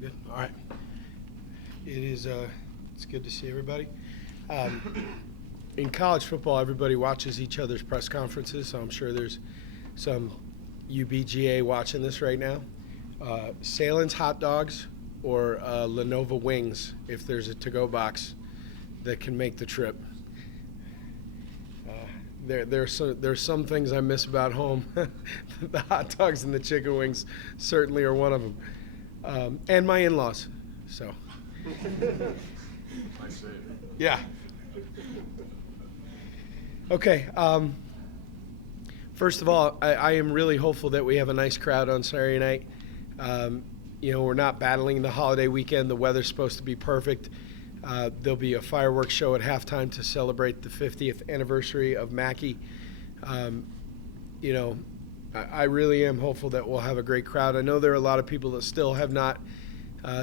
Good. All right. It's good to see everybody. In college football, everybody watches each other's press conferences, so I'm sure there's some UBGA watching this right now. Salen's hot dogs or Lenovo wings, if there's a to-go box that can make the trip. There's some things I miss about home. The hot dogs and the chicken wings certainly are one of them. And my in-laws, so. I say it. Yeah. Okay. First of all, I am really hopeful that we have a nice crowd on Saturday night. We're not battling the holiday weekend. The weather's supposed to be perfect. There'll be a fireworks show at halftime to celebrate the 50th anniversary of Mackey. I really am hopeful that we'll have a great crowd. I know there are a lot of people that still have not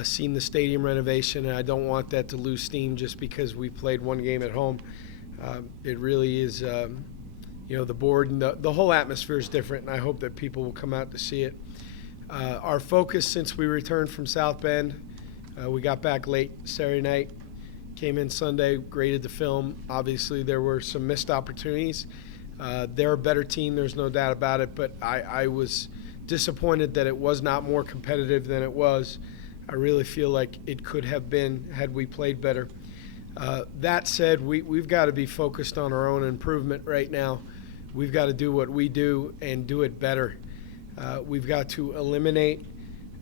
seen the stadium renovation, and I don't want that to lose steam just because we played one game at home. It really is, the board and the whole atmosphere is different, and I hope that people will come out to see it. Our focus since we returned from South Bend, we got back late Saturday night, came in Sunday, graded the film. Obviously, there were some missed opportunities. They're a better team, there's no doubt about it, but I was disappointed that it was not more competitive than it was. I really feel like it could have been had we played better. That said, we've got to be focused on our own improvement right now. We've got to do what we do and do it better. We've got to eliminate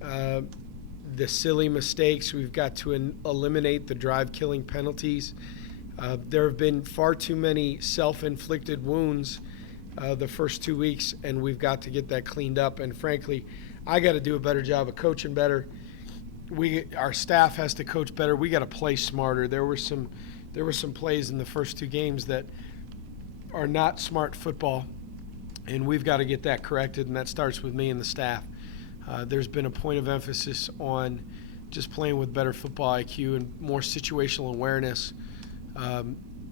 the silly mistakes. We've got to eliminate the drive-killing penalties. There have been far too many self-inflicted wounds the first 2 weeks, and we've got to get that cleaned up. And frankly, I got to do a better job of coaching better. Our staff has to coach better. We got to play smarter. There were some plays in the first two games that are not smart football, and we've got to get that corrected, and that starts with me and the staff. There's been a point of emphasis on just playing with better football IQ and more situational awareness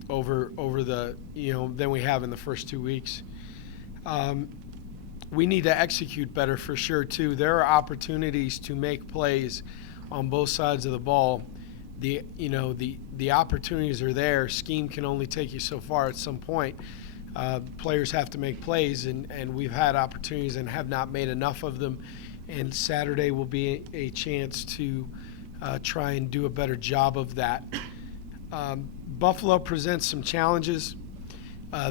over the than we have in the first 2 weeks. We need to execute better for sure too. There are opportunities to make plays on both sides of the ball. The opportunities are there. Scheme can only take you so far at some point. Players have to make plays, and we've had opportunities and have not made enough of them. And Saturday will be a chance to try and do a better job of that. Buffalo presents some challenges.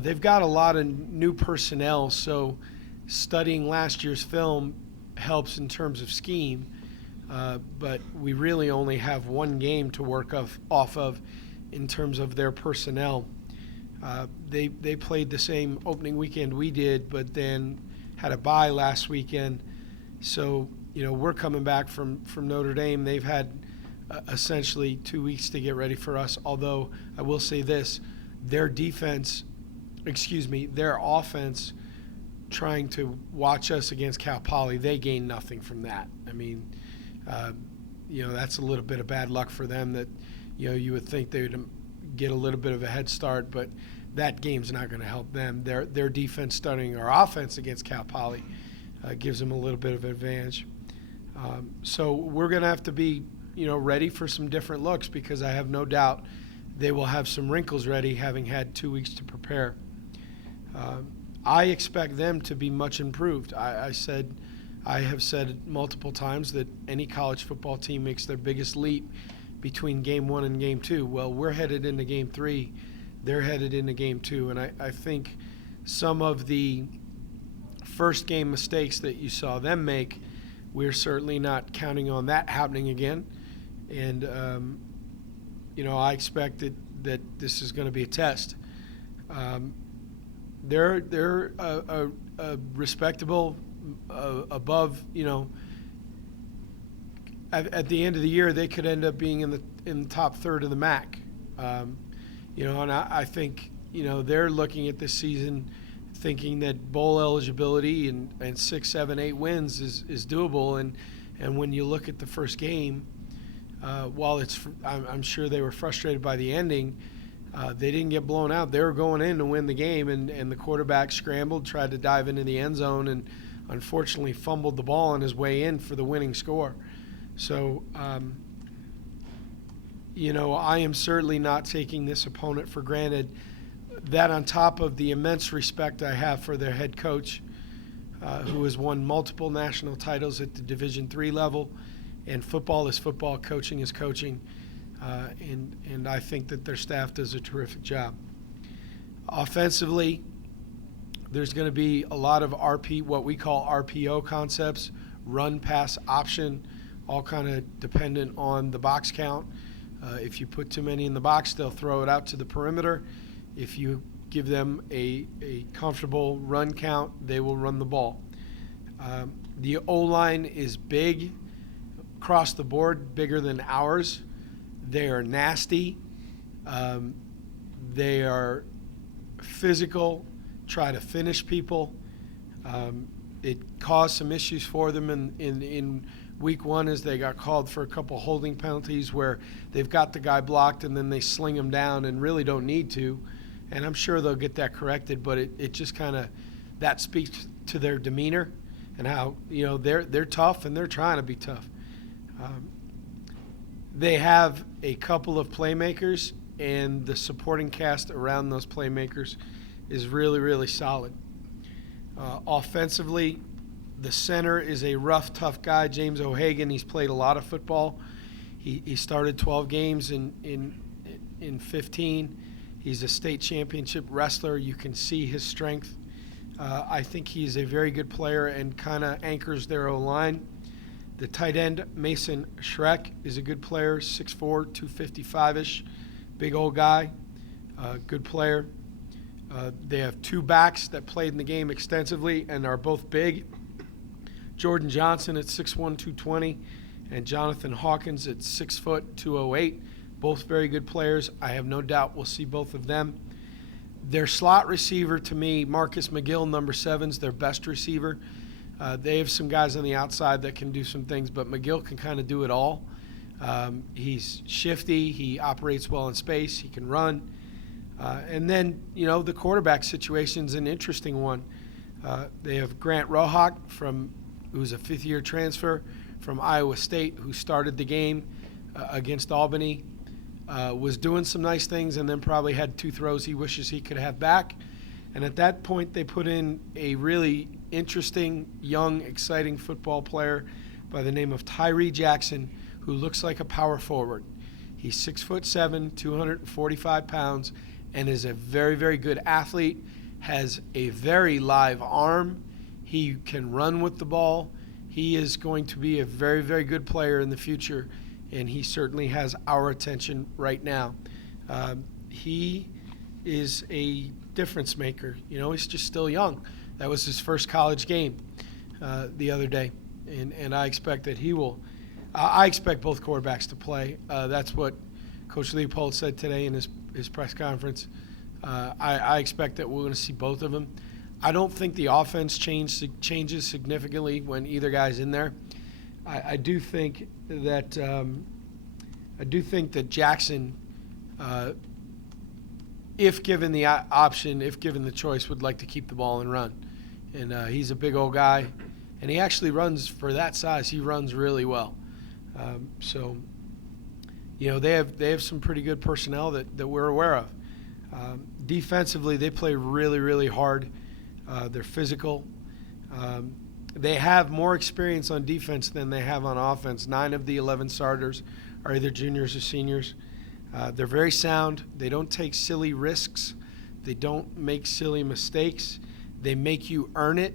They've got a lot of new personnel, so studying last year's film helps in terms of scheme. But we really only have one game to work off of in terms of their personnel. They played the same opening weekend we did, but then had a bye last weekend. So, we're coming back from Notre Dame. They've had essentially 2 weeks to get ready for us, although I will say this, their offense trying to watch us against Cal Poly, they gained nothing from that. I mean, that's a little bit of bad luck for them that, you would think they would get a little bit of a head start, but that game's not going to help them. Their defense studying our offense against Cal Poly gives them a little bit of advantage. So we're going to have to be, ready for some different looks because I have no doubt they will have some wrinkles ready having had 2 weeks to prepare. I expect them to be much improved. I have said multiple times that any college football team makes their biggest leap between game 1 and game 2. Well, we're headed into game 3. They're headed into game 2. And I think some of the first game mistakes that you saw them make, we're certainly not counting on that happening again. And, I expect that this is going to be a test. They're a respectable, above, at the end of the year, they could end up being in the top third of the MAC. And I think, they're looking at this season thinking that bowl eligibility and 6, 7, 8 wins is doable. And when you look at the first game, while I'm sure they were frustrated by the ending, they didn't get blown out. They were going in to win the game, and the quarterback scrambled, tried to dive into the end zone, and unfortunately fumbled the ball on his way in for the winning score. So, I am certainly not taking this opponent for granted. That on top of the immense respect I have for their head coach, who has won multiple national titles at the Division III level, and football is football, coaching is coaching, and I think that their staff does a terrific job. Offensively, there's going to be a lot of what we call RPO concepts, run, pass, option, all kind of dependent on the box count. If you put too many in the box, they'll throw it out to the perimeter. If you give them a comfortable run count, they will run the ball. The O-line is big across the board, bigger than ours. They are nasty. They are physical, try to finish people. It caused some issues for them in week one as they got called for a couple holding penalties where they've got the guy blocked and then they sling him down and really don't need to. And I'm sure they'll get that corrected, but it just kind of, that speaks to their demeanor and how, they're tough and they're trying to be tough. They have a couple of playmakers, and the supporting cast around those playmakers is really, really solid. Offensively, the center is a rough, tough guy, James O'Hagan. He's played a lot of football. He started 12 games in 15. He's a state championship wrestler. You can see his strength. I think he's a very good player and kind of anchors their O-line. The tight end, Mason Schreck, is a good player, 6'4", 255-ish, big old guy, good player. They have two backs that played in the game extensively and are both big. Jordan Johnson at 6'1", 220, and Jonathan Hawkins at 6 foot, 208. Both very good players. I have no doubt we'll see both of them. Their slot receiver, to me, Marcus McGill, number 7, is their best receiver. They have some guys on the outside that can do some things, but McGill can kind of do it all. He's shifty. He operates well in space. He can run. And then, the quarterback situation's an interesting one. They have Grant Rohak, who's a fifth-year transfer from Iowa State, who started the game against Albany, was doing some nice things, and then probably had 2 throws he wishes he could have back. And at that point, they put in a really interesting, young, exciting football player by the name of Tyree Jackson, who looks like a power forward. He's 6'7", 245 pounds, and is a very, very good athlete, has a very live arm. He can run with the ball. He is going to be a very, very good player in the future, and he certainly has our attention right now. He is a difference maker. He's just still young. That was his first college game the other day, and I expect that he will. I expect both quarterbacks to play. That's what Coach Leopold said today in his press conference. I expect that we're going to see both of them. I don't think the offense changes significantly when either guy's in there. I do think that Jackson, if given the option, if given the choice, would like to keep the ball and run. And he's a big old guy, and he actually runs, for that size, he runs really well. They have some pretty good personnel that we're aware of. Defensively, they play really, really hard. They're physical. They have more experience on defense than they have on offense. 9 of the 11 starters are either juniors or seniors. They're very sound. They don't take silly risks. They don't make silly mistakes. They make you earn it.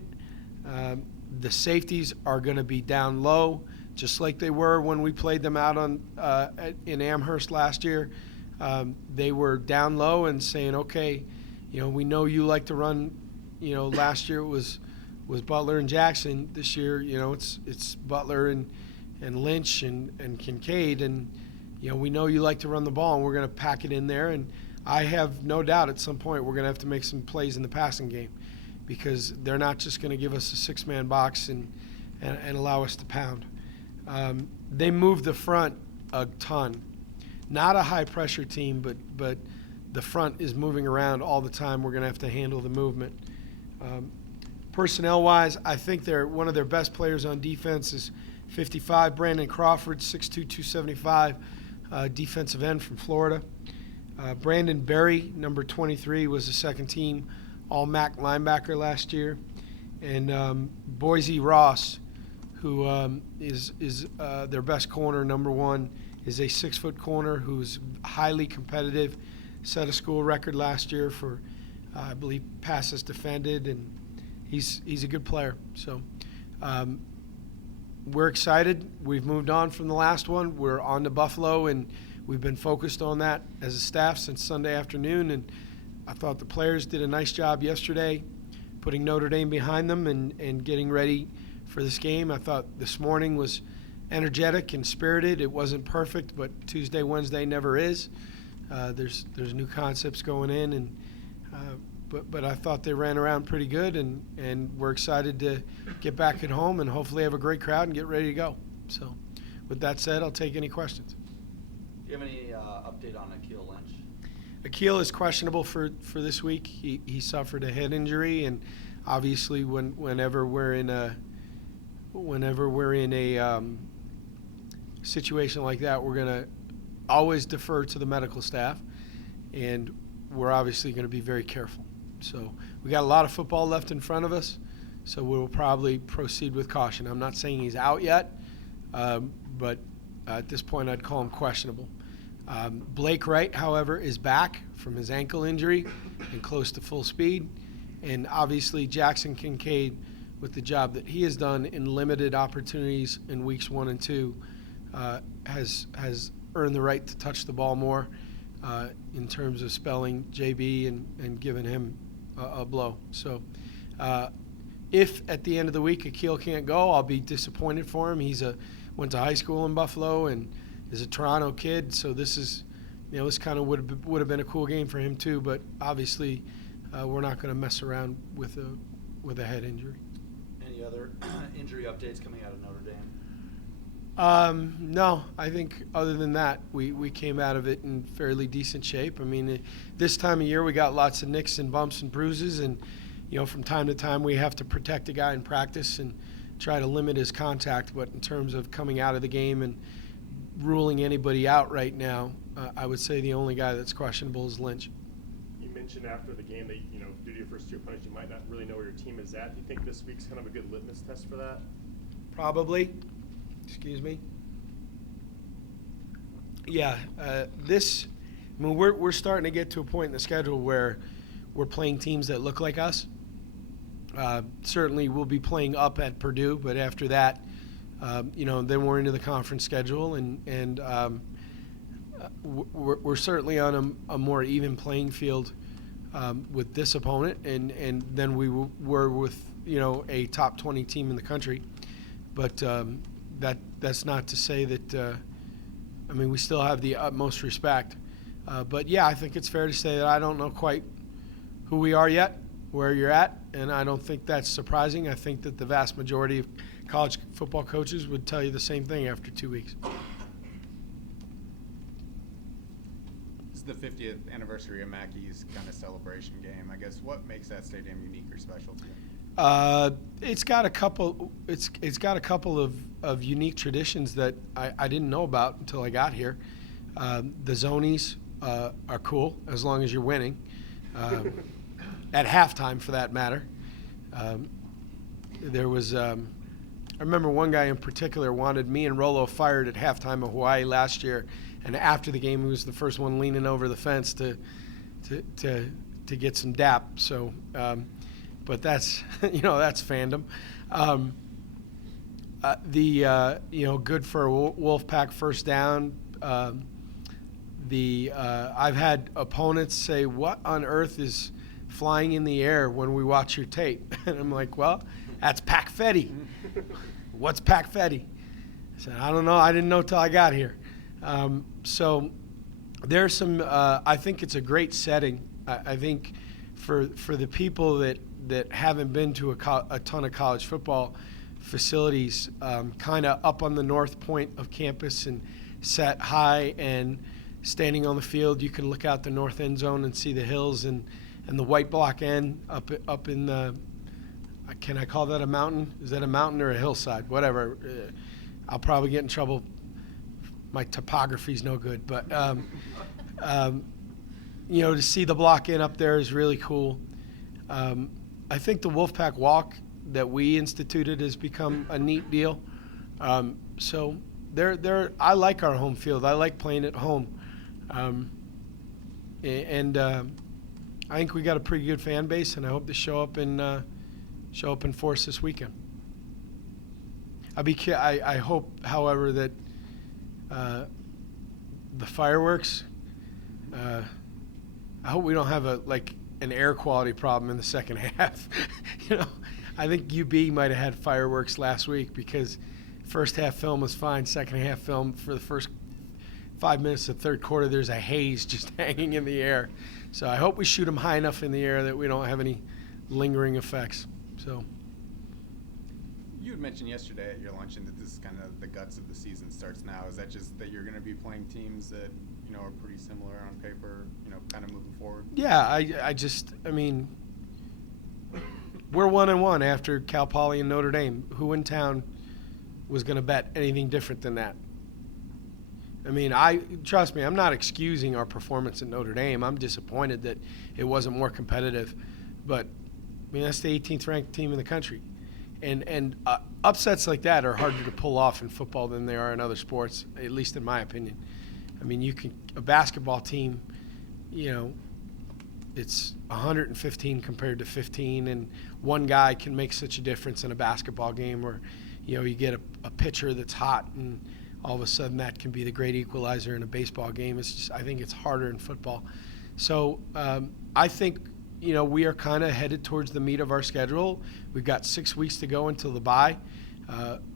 The safeties are going to be down low, just like they were when we played them out in Amherst last year. They were down low and saying, okay, we know you like to run. Last year it was Butler and Jackson. This year, it's Butler and Lynch and Kincaid, and we know you like to run the ball, and we're going to pack it in there. And I have no doubt at some point we're going to have to make some plays in the passing game, because they're not just going to give us a 6-man box and allow us to pound. They move the front a ton. Not a high-pressure team, but the front is moving around all the time. We're going to have to handle the movement. Personnel-wise, I think they're one of their best players on defense is 55, Brandon Crawford, 6'2", 275, defensive end from Florida. Brandon Berry, number 23, was a second-team All-MAC linebacker last year. And Boise Ross, who is their best corner, number 1, is a 6-foot corner who's highly competitive, set a school record last year for, I believe, passes defended, and he's a good player. So we're excited. We've moved on from the last one. We're on to Buffalo, and we've been focused on that as a staff since Sunday afternoon. And I thought the players did a nice job yesterday putting Notre Dame behind them and getting ready for this game. I thought this morning was energetic and spirited. It wasn't perfect, but Tuesday, Wednesday never is. There's new concepts going in, and but I thought they ran around pretty good, and we're excited to get back at home and hopefully have a great crowd and get ready to go. So with that said, I'll take any questions. Do you have any update on Akil Lynch? Akil is questionable for this week. He suffered a head injury, and obviously whenever we're in a situation like that, we're going to always defer to the medical staff, and we're obviously going to be very careful. So we got a lot of football left in front of us, so we'll probably proceed with caution. I'm not saying he's out yet, but at this point I'd call him questionable. Blake Wright, however, is back from his ankle injury and close to full speed. And obviously Jackson Kincaid, with the job that he has done in limited opportunities in weeks 1 and 2, has earned the right to touch the ball more in terms of spelling JB and giving him a blow. So if at the end of the week Akil can't go, I'll be disappointed for him. Went to high school in Buffalo and is a Toronto kid, so this kind of would have been a cool game for him too. But obviously, we're not going to mess around with a head injury. Any other injury updates coming out of Notre Dame? No, I think other than that, we came out of it in fairly decent shape. I mean, this time of year we got lots of nicks and bumps and bruises, and from time to time we have to protect a guy in practice and try to limit his contact. But in terms of coming out of the game and ruling anybody out right now, I would say the only guy that's questionable is Lynch. You mentioned after the game that, due to your first 2 opponents, you might not really know where your team is at. Do you think this week's kind of a good litmus test for that? Probably. Excuse me. Yeah, we're starting to get to a point in the schedule where we're playing teams that look like us. Certainly we'll be playing up at Purdue, but after that, then we're into the conference schedule, and we're certainly on a more even playing field with this opponent, and then we were with a top 20 team in the country. But that's not to say that we still have the utmost respect. But yeah, I think it's fair to say that I don't know quite who we are yet, where you're at, and I don't think that's surprising. I think that the vast majority of college football coaches would tell you the same thing after 2 weeks. This is the 50th anniversary of Mackey's kind of celebration game. I guess what makes that stadium unique or special to you? It's got a couple. It's got a couple of unique traditions that I didn't know about until I got here. The zonies are cool as long as you're winning. At halftime, for that matter. There was. I remember one guy in particular wanted me and Rolo fired at halftime of Hawaii last year, and after the game, he was the first one leaning over the fence to get some dap. So, but that's that's fandom. Good for a Wolfpack first down. I've had opponents say, "What on earth is flying in the air when we watch your tape?" And I'm like, "Well, that's Pac-Fetty." What's Pac-Fetty? I said, I don't know. I didn't know till I got here. So there's some. I think it's a great setting. I think for the people that haven't been to a ton of college football facilities, kind of up on the north point of campus and set high and standing on the field, you can look out the north end zone and see the hills and the white block end up in the can I call that a mountain? Is that a mountain or a hillside? Whatever. I'll probably get in trouble. My topography's no good, but to see the block in up there is really cool. I think the Wolfpack Walk that we instituted has become a neat deal. So I like our home field. I like playing at home. I think we got a pretty good fan base, and I hope to show up in force this weekend. I hope, however, that the fireworks. I hope we don't have an air quality problem in the second half. I think UB might have had fireworks last week because first half film was fine. Second half film, for the first 5 minutes of the third quarter, there's a haze just hanging in the air. So I hope we shoot them high enough in the air that we don't have any lingering effects. So. You had mentioned yesterday at your luncheon that this is kind of the guts of the season starts now. Is that just that you're going to be playing teams that are pretty similar on paper, kind of moving forward? Yeah, I mean, we're 1-1 after Cal Poly and Notre Dame. Who in town was going to bet anything different than that? I mean, trust me, I'm not excusing our performance at Notre Dame. I'm disappointed that it wasn't more competitive. But, I mean, that's the 18th ranked team in the country. And upsets like that are harder to pull off in football than they are in other sports, at least in my opinion. I mean, a basketball team, it's 115 compared to 15, and one guy can make such a difference in a basketball game where, you get a pitcher that's hot, and all of a sudden that can be the great equalizer in a baseball game. I think it's harder in football. So I think, we are kind of headed towards the meat of our schedule. We've got 6 weeks to go until the bye.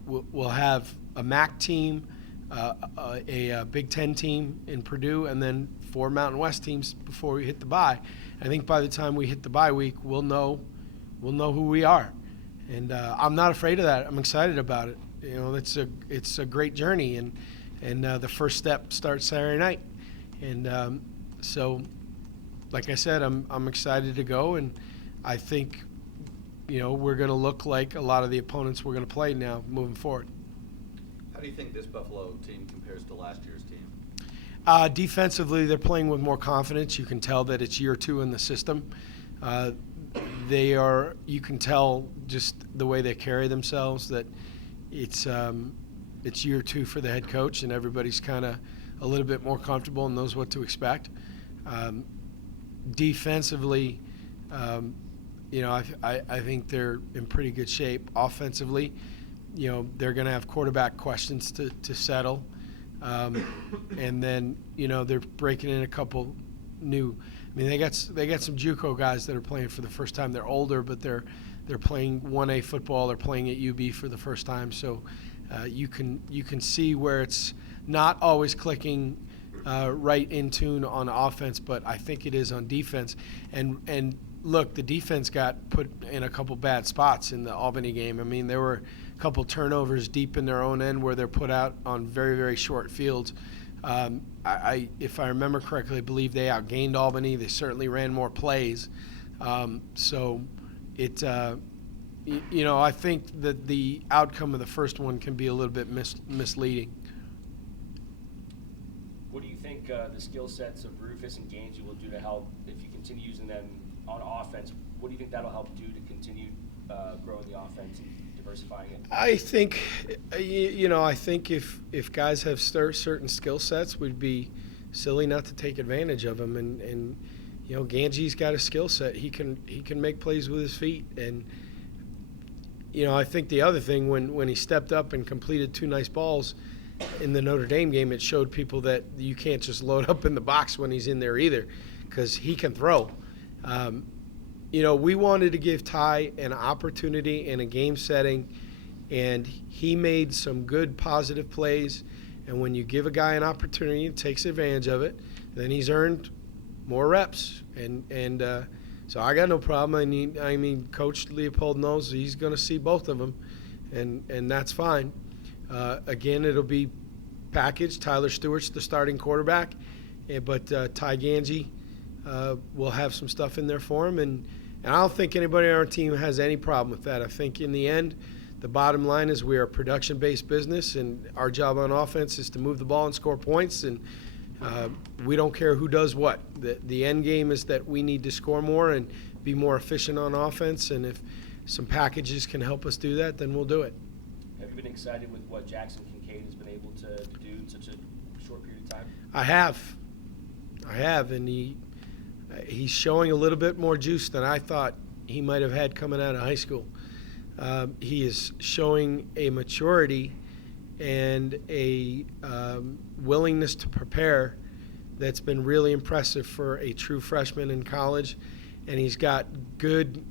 We'll have a MAC team, a Big Ten team in Purdue, and then 4 Mountain West teams before we hit the bye. I think by the time we hit the bye week, we'll know who we are, and I'm not afraid of that. I'm excited about it. It's a great journey, and the first step starts Saturday night, and so. Like I said, I'm excited to go, and I think, we're going to look like a lot of the opponents we're going to play now moving forward. How do you think this Buffalo team compares to last year's team? Defensively, they're playing with more confidence. You can tell that it's year 2 in the system. You can tell just the way they carry themselves that it's year 2 for the head coach, and everybody's kind of a little bit more comfortable and knows what to expect. Defensively, I think they're in pretty good shape. Offensively, they're going to have quarterback questions to settle. And then, they're breaking in a couple new. I mean, they got some JUCO guys that are playing for the first time. They're older, but they're playing 1A football. They're playing at UB for the first time. So you can see where it's not always clicking right in tune on offense, but I think it is on defense. And look, the defense got put in a couple bad spots in the Albany game. I mean, there were a couple turnovers deep in their own end where they're put out on very, very short fields. If I remember correctly, I believe they outgained Albany. They certainly ran more plays. So it, I think that the outcome of the first one can be a little bit misleading. What do you think the skill sets of Rufus and Gainsey will do to help if you continue using them on offense? What do you think that'll help do to continue growing the offense and diversifying it? I think, if guys have certain skill sets, we'd be silly not to take advantage of them. And Gainsey's got a skill set. He can make plays with his feet. And I think the other thing when he stepped up and completed 2 nice balls in the Notre Dame game, it showed people that you can't just load up in the box when he's in there either, because he can throw. We wanted to give Ty an opportunity in a game setting, and he made some good positive plays. And when you give a guy an opportunity and takes advantage of it, then he's earned more reps. And so I got no problem. I mean, Coach Leopold knows he's going to see both of them, and that's fine. Again, it'll be packaged. Tyler Stewart's the starting quarterback, but Ty Gainsey will have some stuff in there for him. And I don't think anybody on our team has any problem with that. I think in the end, the bottom line is we are a production-based business, and our job on offense is to move the ball and score points, and we don't care who does what. The end game is that we need to score more and be more efficient on offense, and if some packages can help us do that, then we'll do it. Have you been excited with what Jackson Kincaid has been able to do in such a short period of time? I have, and he's showing a little bit more juice than I thought he might have had coming out of high school. He is showing a maturity and a willingness to prepare that's been really impressive for a true freshman in college, and he's got good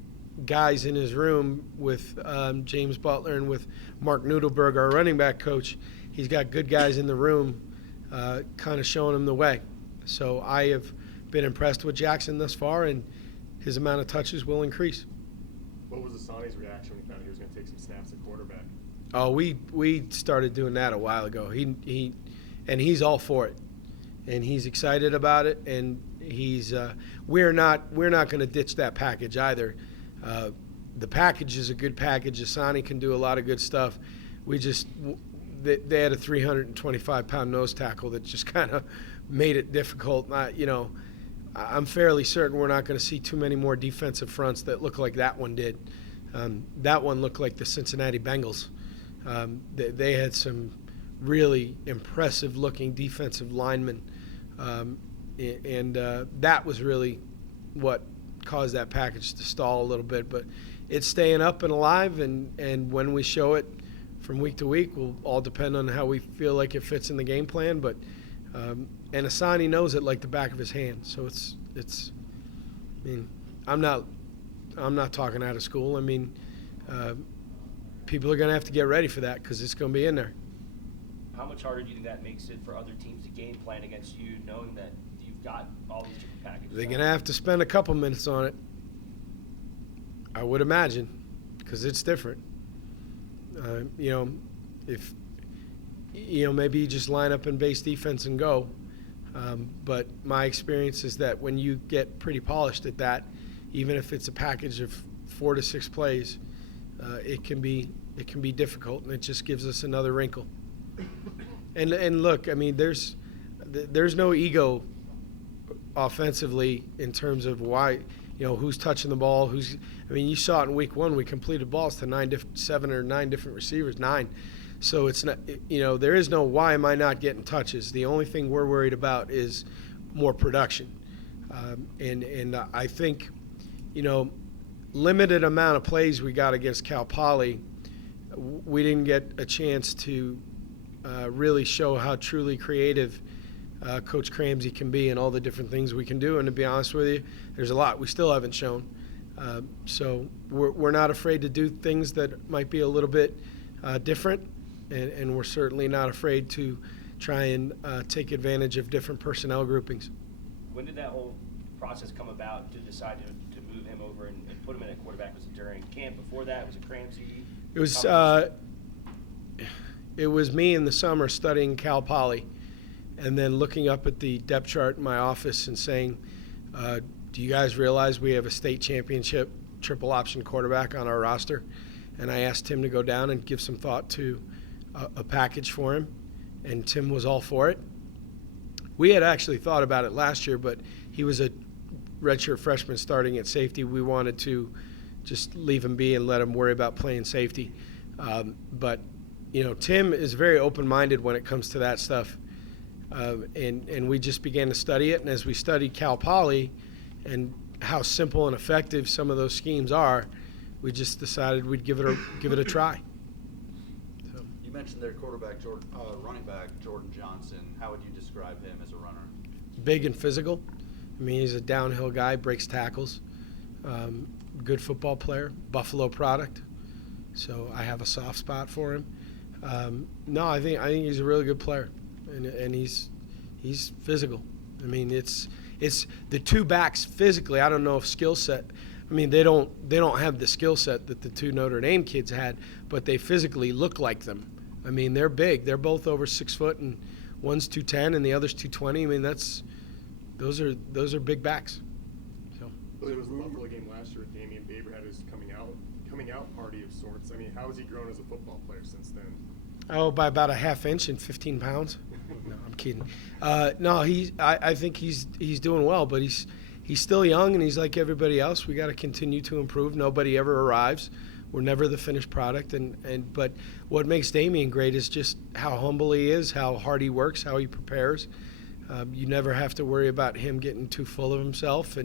guys in his room with James Butler and with Mark Noodleberg, our running back coach. He's got good guys in the room kind of showing him the way. So I have been impressed with Jackson thus far, and his amount of touches will increase. What was Asani's reaction when he found he was going to take some snaps at quarterback? Oh, we started doing that a while ago. He's all for it, and he's excited about it. And we're not going to ditch that package either. The package is a good package. Asani can do a lot of good stuff. They had a 325-pound nose tackle that just kind of made it difficult. I'm fairly certain we're not going to see too many more defensive fronts that look like that one did. That one looked like the Cincinnati Bengals. They had some really impressive-looking defensive linemen, and that was really what caused that package to stall a little bit. But it's staying up and alive, and when we show it from week to week will all depend on how we feel like it fits in the game plan. But and Hasani knows it like the back of his hand. So it's. I mean, I'm not talking out of school. I mean, people are going to have to get ready for that because it's going to be in there. How much harder do you think that makes it for other teams to game plan against you, knowing that you've got all these different packages? They're going to have to spend a couple minutes on it, I would imagine, because it's different. If maybe you just line up in base defense and go. But my experience is that when you get pretty polished at that, even if it's a package of 4 to 6 plays, it can be difficult, and it just gives us another wrinkle. And look, I mean, there's no ego offensively in terms of why, who's touching the ball, you saw it in week 1. We completed balls to 7 or 9 different receivers, 9. So it's not, there is no why am I not getting touches. The only thing we're worried about is more production. And I think, limited amount of plays we got against Cal Poly, we didn't get a chance to really show how truly creative Coach Cramsey can be and all the different things we can do. And to be honest with you, there's a lot we still haven't shown. So we're not afraid to do things that might be a little bit different, and we're certainly not afraid to try and take advantage of different personnel groupings. When did that whole process come about to decide to move him over and put him in at quarterback? Was it during camp? Before that, was it Cramsey? It was me in the summer studying Cal Poly, and then looking up at the depth chart in my office and saying, do you guys realize we have a state championship triple option quarterback on our roster? And I asked Tim to go down and give some thought to a package for him, and Tim was all for it. We had actually thought about it last year, but he was a redshirt freshman starting at safety. We wanted to just leave him be and let him worry about playing safety. But Tim is very open-minded when it comes to that stuff. And we just began to study it. And as we studied Cal Poly and how simple and effective some of those schemes are, we just decided we'd give it a try. So. You mentioned their running back Jordan Johnson. How would you describe him as a runner? Big and physical. I mean, he's a downhill guy, breaks tackles, good football player, Buffalo product. So I have a soft spot for him. I think he's a really good player, and he's physical. I mean, it's the two backs physically. I don't know if skill set. I mean, they don't have the skill set that the two Notre Dame kids had, but they physically look like them. I mean, they're big. They're both over 6 foot, and one's 210 and the other's 220. I mean, those are big backs. So Was There was a Buffalo game last year. Dameon Baber had his coming out party of sorts. I mean, how has he grown as a football player since then? Oh, by about a half inch and 15 pounds. No, I'm kidding. No, I think he's doing well, but he's still young and he's like everybody else. We got to continue to improve. Nobody ever arrives. We're never the finished product. But what makes Dameon great is just how humble he is, how hard he works, how he prepares. You never have to worry about him getting too full of himself. I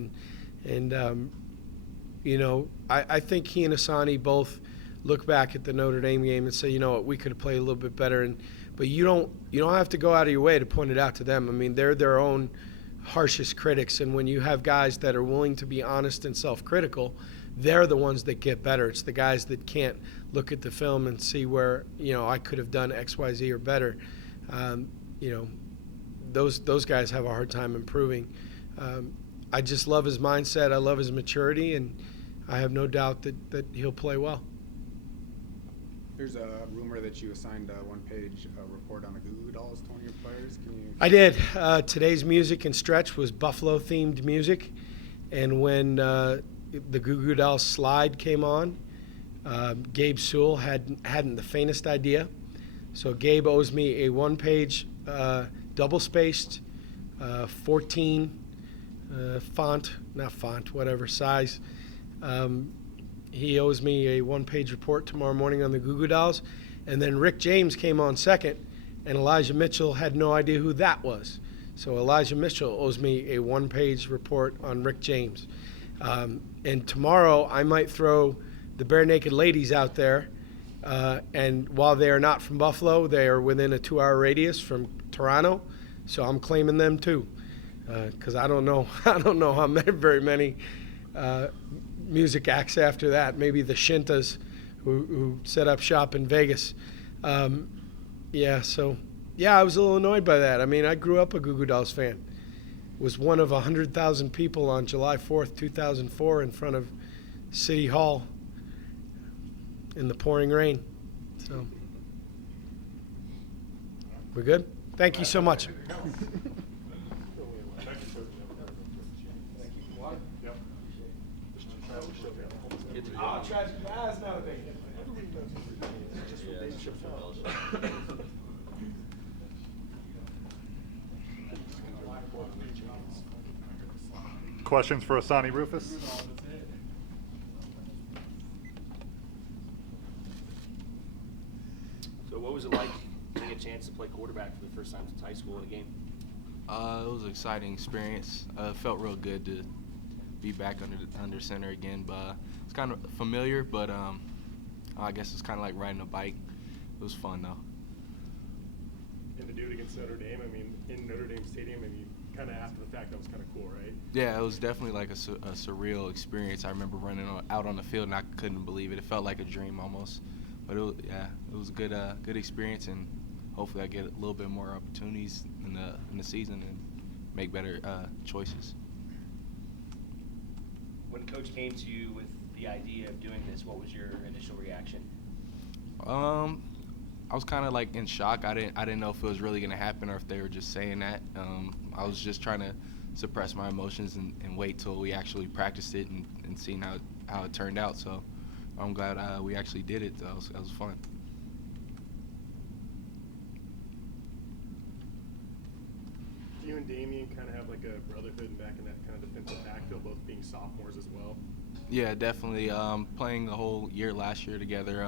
think he and Asani both look back at the Notre Dame game and say, you know what, we could have played a little bit better. But you don't have to go out of your way to point it out to them. I mean, they're their own harshest critics, and when you have guys that are willing to be honest and self-critical, they're the ones that get better. It's the guys that can't look at the film and see where, I could have done X, Y, Z or better. Those guys have a hard time improving. I just love his mindset. I love his maturity, and I have no doubt that he'll play well. There's a rumor that you assigned a one-page report on the Goo Goo Dolls, 20 of players. Can you? I did. Today's music and stretch was Buffalo-themed music, and when the Goo Goo Dolls slide came on, Gabe Sewell hadn't the faintest idea. So Gabe owes me a one-page, double-spaced, 14 whatever size. He owes me a one-page report tomorrow morning on the Goo Goo Dolls. And then Rick James came on second, and Elijah Mitchell had no idea who that was. So Elijah Mitchell owes me a one-page report on Rick James. And tomorrow I might throw the Bare Naked Ladies out there. And while they are not from Buffalo, they are within a 2-hour radius from Toronto. So I'm claiming them too. Because I don't know how very many music acts after that. Maybe the Shintas who set up shop in Vegas. I was a little annoyed by that. I mean, I grew up a Goo Goo Dolls fan. Was one of 100,000 people on July 4th, 2004 in front of City Hall in the pouring rain. So, we're good? Thank you so much. Oh, tragic guys nowadays. Questions for Asani Rufus? So what was it like getting a chance to play quarterback for the first time since high school in a game? It was an exciting experience. It felt real good to be back under center again, but it's kind of familiar, but I guess it's kind of like riding a bike. It was fun though. And to do it against Notre Dame, I mean, in Notre Dame Stadium, I mean, kind of after the fact, that was kind of cool, right? Yeah, it was definitely like a surreal experience. I remember running out on the field and I couldn't believe it. It felt like a dream almost. But it was a good experience, and hopefully I get a little bit more opportunities in the season and make better choices. When Coach came to you with the idea of doing this, what was your initial reaction? I was kind of like in shock. I didn't know if it was really going to happen or if they were just saying that. I was just trying to suppress my emotions and wait till we actually practiced it and seen how it turned out. So I'm glad we actually did it. That was fun. Do you and Dameon kind of have like a brotherhood back in that kind of defensive backfield, both being sophomores as well? Yeah, definitely. Playing the whole year last year together,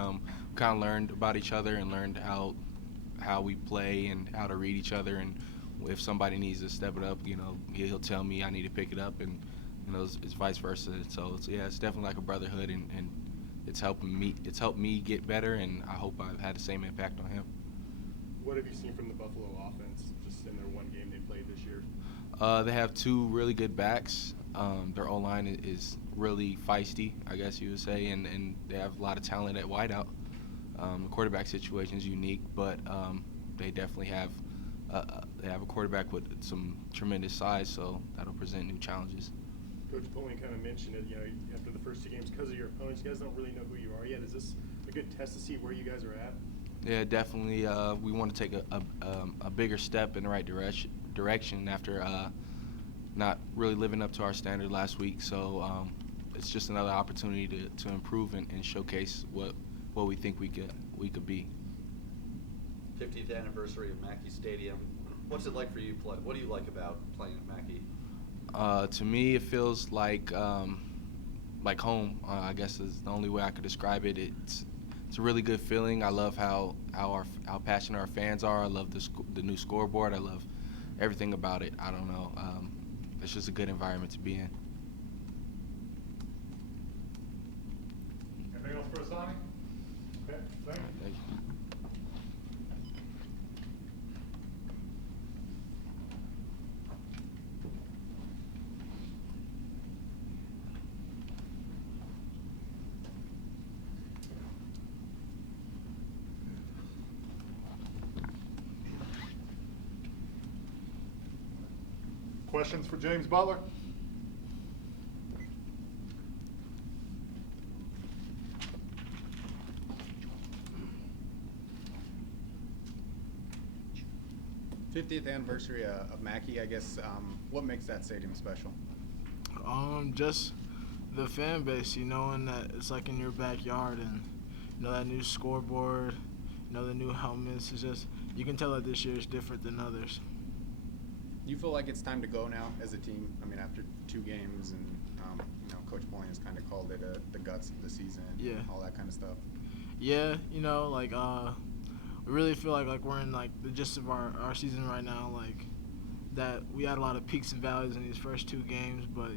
kind of learned about each other and learned how we play and how to read each other. And if somebody needs to step it up, he'll tell me I need to pick it up, and it's vice versa. So it's definitely like a brotherhood, and it's helped me get better, and I hope I've had the same impact on him. What have you seen from the Buffalo offense just in their one game they played this year? They have two really good backs. Their O-line is really feisty, I guess you would say, and they have a lot of talent at wideout. The quarterback situation is unique, but they definitely have a quarterback with some tremendous size, so that'll present new challenges. Coach Polian kind of mentioned it, after the first two games, because of your opponents, you guys don't really know who you are yet. Is this a good test to see where you guys are at? Yeah, definitely. We want to take a bigger step in the right direction after not really living up to our standard last week. So it's just another opportunity to improve and showcase what we think we could be. 50th anniversary of Mackey Stadium. What's it like for you to play? What do you like about playing at Mackey? To me, it feels like home. I guess is the only way I could describe it. It's a really good feeling. I love how passionate our fans are. I love the new scoreboard. I love everything about it. I don't know. It's just a good environment to be in. Anything else for Asani? Okay, thank you. Thank you. Questions for James Butler? '50th anniversary of Mackey, I guess. What makes that stadium special? Just the fan base, knowing that it's like in your backyard, and that new scoreboard, the new helmets. It's just, you can tell that this year is different than others. Do you feel like it's time to go now as a team? I mean, after 2 games, and Coach Polian has kind of called it the guts of the season, Yeah. all that kind of stuff. Yeah, we really feel like we're in the gist of our season right now. That we had a lot of peaks and valleys in these first 2 games, but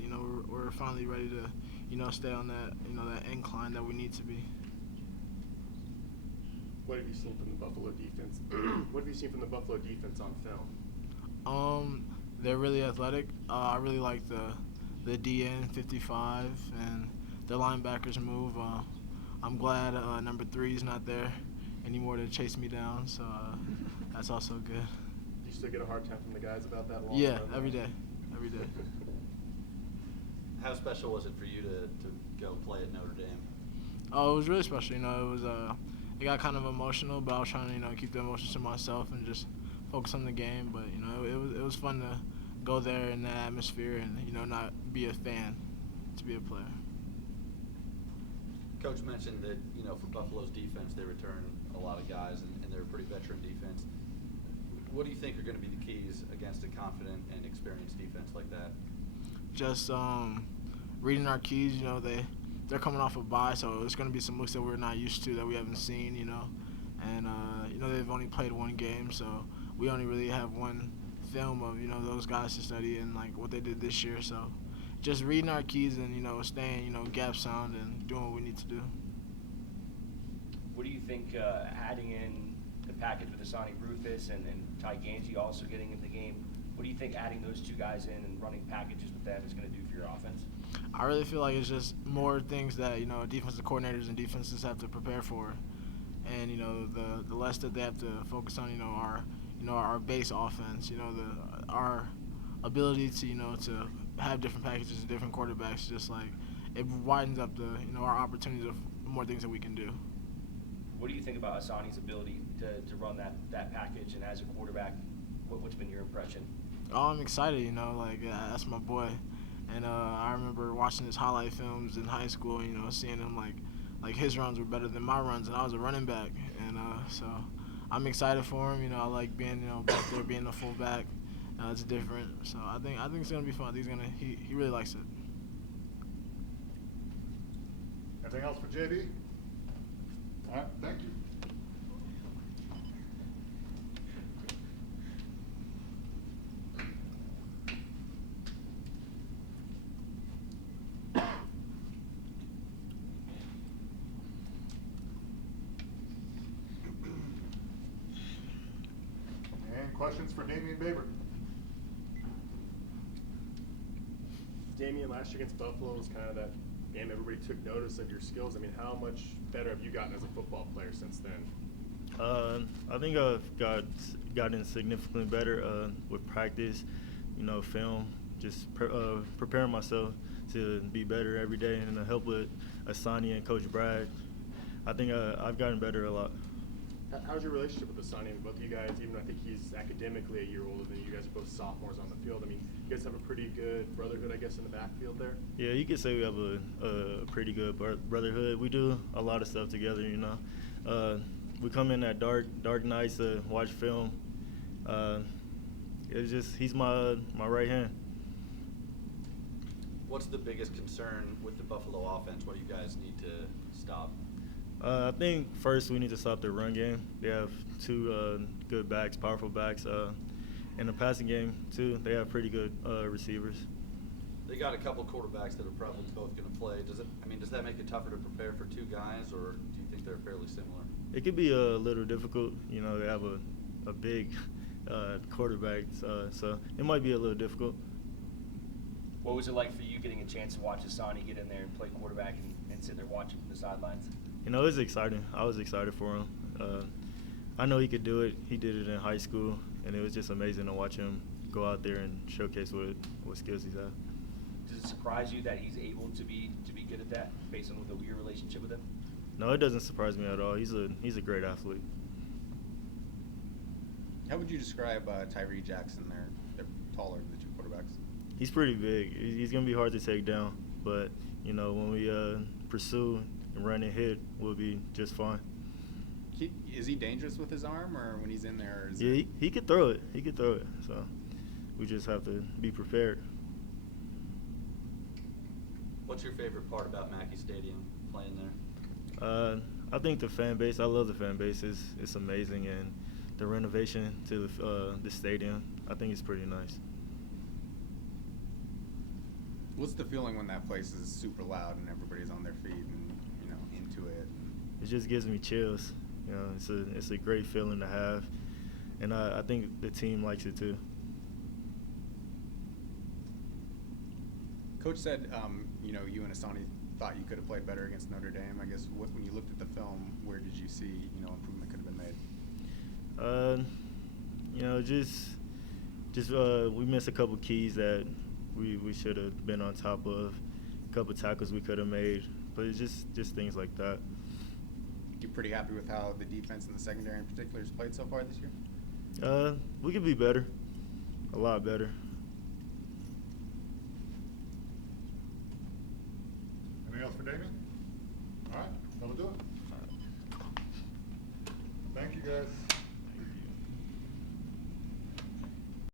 we're finally ready to stay on that that incline that we need to be. What have you seen from the Buffalo defense? What have you seen from the Buffalo defense on film? They're really athletic. I really like the DN 55 and their linebackers move. I'm glad number 3 is not there anymore to chase me down, so that's also good. Do you still get a hard time from the guys about that long Yeah, run? every day. How special was it for you to go play at Notre Dame? Oh, it was really special. It got kind of emotional, but I was trying to keep the emotions to myself and just focus on the game. But it was fun to go there in the atmosphere and not be a fan, to be a player. Coach mentioned that for Buffalo's defense, they return a lot of guys, and they're a pretty veteran defense. What do you think are going to be the keys against a confident and experienced defense like that? Just reading our keys. They're coming off a bye, so it's going to be some looks that we're not used to, that we haven't seen. And they've only played 1 game, so we only really have 1 film of those guys to study and what they did this year. So just reading our keys and staying gap sound and doing what we need to do. What do you think adding in the package with Asani, Rufus, and Ty Ganji also getting into the game? What do you think adding those 2 guys in and running packages with them is going to do for your offense? I really feel like it's just more things that defensive coordinators and defenses have to prepare for, and the less that they have to focus on our base offense. Our ability to have different packages and different quarterbacks, just it widens up our opportunities of more things that we can do. What do you think about Asani's ability to run that package, and as a quarterback, what's been your impression? Oh, I'm excited. That's my boy. And I remember watching his highlight films in high school, seeing him like his runs were better than my runs, and I was a running back. And so I'm excited for him. I like being back there, being a fullback. It's different. So I think it's gonna be fun. He really likes it. Anything else for JB? All right, thank you. Questions for Dameon Baber? Dameon, last year against Buffalo was kind of that game everybody took notice of your skills. I mean, how much better have you gotten as a football player since then? I think I've gotten significantly better with practice, film, just preparing myself to be better every day, and to help with Asani and Coach Brad. I think I've gotten better a lot. How's your relationship with Hasani? Both of you guys, even though I think he's academically a year older than you guys are both sophomores on the field. I mean, you guys have a pretty good brotherhood, I guess, in the backfield there? Yeah, you could say we have a pretty good brotherhood. We do a lot of stuff together, you know. We come in at dark nights to watch film. It's just, he's my right hand. What's the biggest concern with the Buffalo offense? What do you guys need to stop? I think first we need to stop the run game. They have two good backs, powerful backs. In the passing game, too, they have pretty good receivers. They got a couple quarterbacks that are probably both going to play. Does that make it tougher to prepare for two guys, or do you think they're fairly similar? It could be a little difficult. You know, they have a big quarterback, so it might be a little difficult. What was it like for you getting a chance to watch Asani get in there and play quarterback and sit there watching from the sidelines? You know, it was exciting. I was excited for him. I know he could do it. He did it in high school, and it was just amazing to watch him go out there and showcase what skills he's at. Does it surprise you that he's able to be good at that based on your relationship with him? No, it doesn't surprise me at all. He's a great athlete. How would you describe Tyree Jackson? They're taller, the two quarterbacks. He's pretty big. He's going to be hard to take down, but, you know, when we pursue and run and hit, we'll be just fine. Is he dangerous with his arm, or when he's in there? Yeah, he could throw it. He could throw it. So we just have to be prepared. What's your favorite part about Mackey Stadium, playing there? I think the fan base. I love the fan base. It's amazing, and the renovation to the stadium, I think it's pretty nice. What's the feeling when that place is super loud and everybody's on their feet and, you know, into it? It just gives me chills. You know, it's a great feeling to have, and I think the team likes it too. Coach said, you know, you and Asauni thought you could have played better against Notre Dame. I guess when you looked at the film, where did you see, you know, improvement could have been made? You know, just we missed a couple keys that we should have been on top of. A couple tackles we could have made, but it's just things like that. You pretty happy with how the defense and the secondary in particular has played so far this year? We could be better, a lot better. Anything else for Dameon? All right, that'll do it. Thank you, guys.